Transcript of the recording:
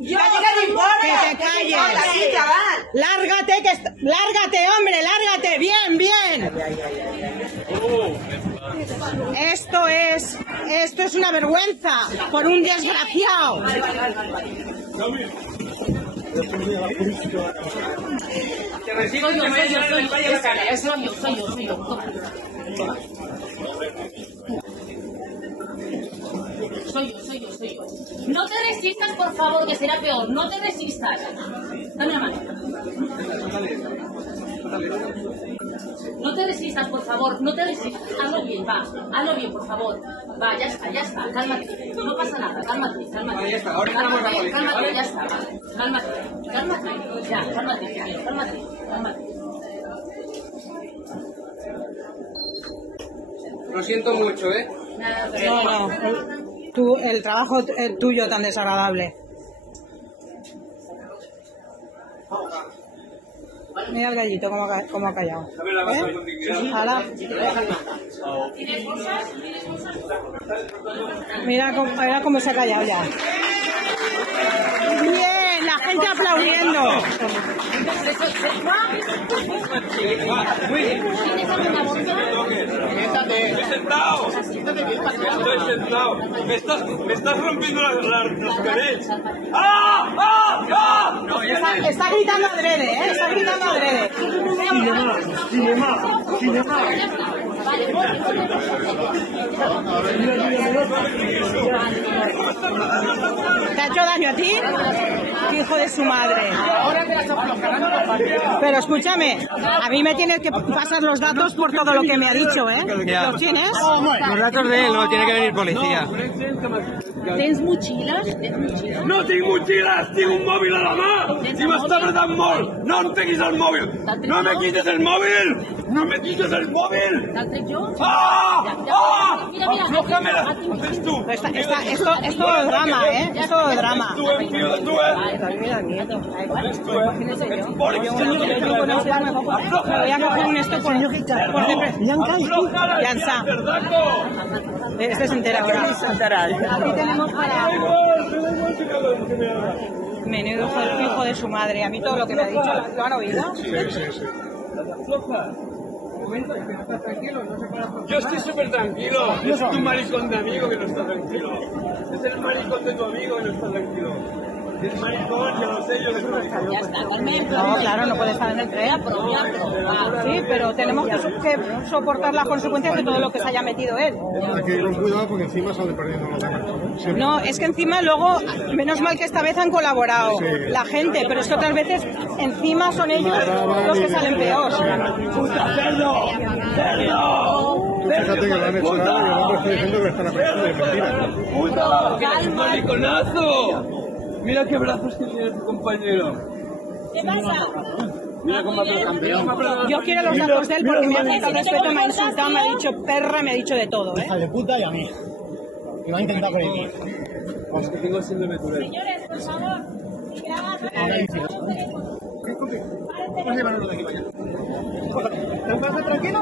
Yo, que te calles. Lárgate, hombre, lárgate. Bien, bien. Esto es una vergüenza por un desgraciado. Que recibo yo, soy yo. Soy yo. No te resistas, por favor, que será peor. No te resistas. Dame la mano. No te resistas, por favor. No te resistas. Hazlo bien, va. Hazlo bien, por favor. Va, ya está. Cálmate. No pasa nada. Cálmate. Ya está. Ahora estamos la policía. Cálmate, ya está. Cálmate. Ya, cálmate. Lo siento mucho, ¿eh? No. El trabajo tuyo tan desagradable. Mira el gallito cómo ha callado. Ahora. Mira cómo se ha callado ya. Bien, la gente aplaudiendo. Estoy sentado. Me estás rompiendo los canales. No, Está gritando adrede, ¿eh? Está gritando adrede. ¿Te ha hecho daño a ti? Hijo de su madre. Pero escúchame, a mí me tienes que pasar los datos por todo lo que me ha dicho, ¿eh? ¿Los tienes? Los datos de él, no tiene que venir policía. ¿Tens mochiles? No tinc motxilles, tinc un mòbil a la mà! Si m'està apretant molt! No em treguis el mòbil! No me quites el mòbil! No me quites el mòbil! Te'l trec jo? ¡Ah! ¡Aflójamela! ¡Es tú! Es todo drama, ¿eh? Es todo drama. Tú, tío, tú, Es tú, Me voy a coger un esto por depresión. Ya está. Este se entera ahora. Aquí tenemos para... Menudo hijo de su madre. A mí todo lo que me ha dicho, ¿lo han oído? Sí. Yo estoy súper tranquilo. Es tu maricón de amigo que no está tranquilo. Es el maricón de tu amigo que no está tranquilo. Es maricón, ya lo sé yo que es maricón. Ya está, Carmen. No, claro, no puede estar en el tren. Sí, pero tenemos que soportar las consecuencias de todo lo que se haya metido él. Hay que ir con cuidado porque encima sale perdiendo los demás. No, es que encima luego, menos mal que esta vez han colaborado la gente, pero es que otras veces encima son ellos los que salen peor. Fíjate que lo han hecho nada y el hombre está diciendo que están aprendiendo de mentira. ¡Puta! ¡Mariconazo! Mira qué brazos que tiene tu compañero. ¿Qué pasa? Mira cómo ha campeón. Yo quiero los datos de él porque me ha faltado respeto, me ha insultado, me ha dicho perra, me ha dicho de todo, ¿eh? Hija de puta y a mí. Y va a intentar prohibir. Pues que tengo síndrome de Tourette. Señores, por favor. Vamos a llevarlo de aquí para allá. ¿Te vas tranquilo?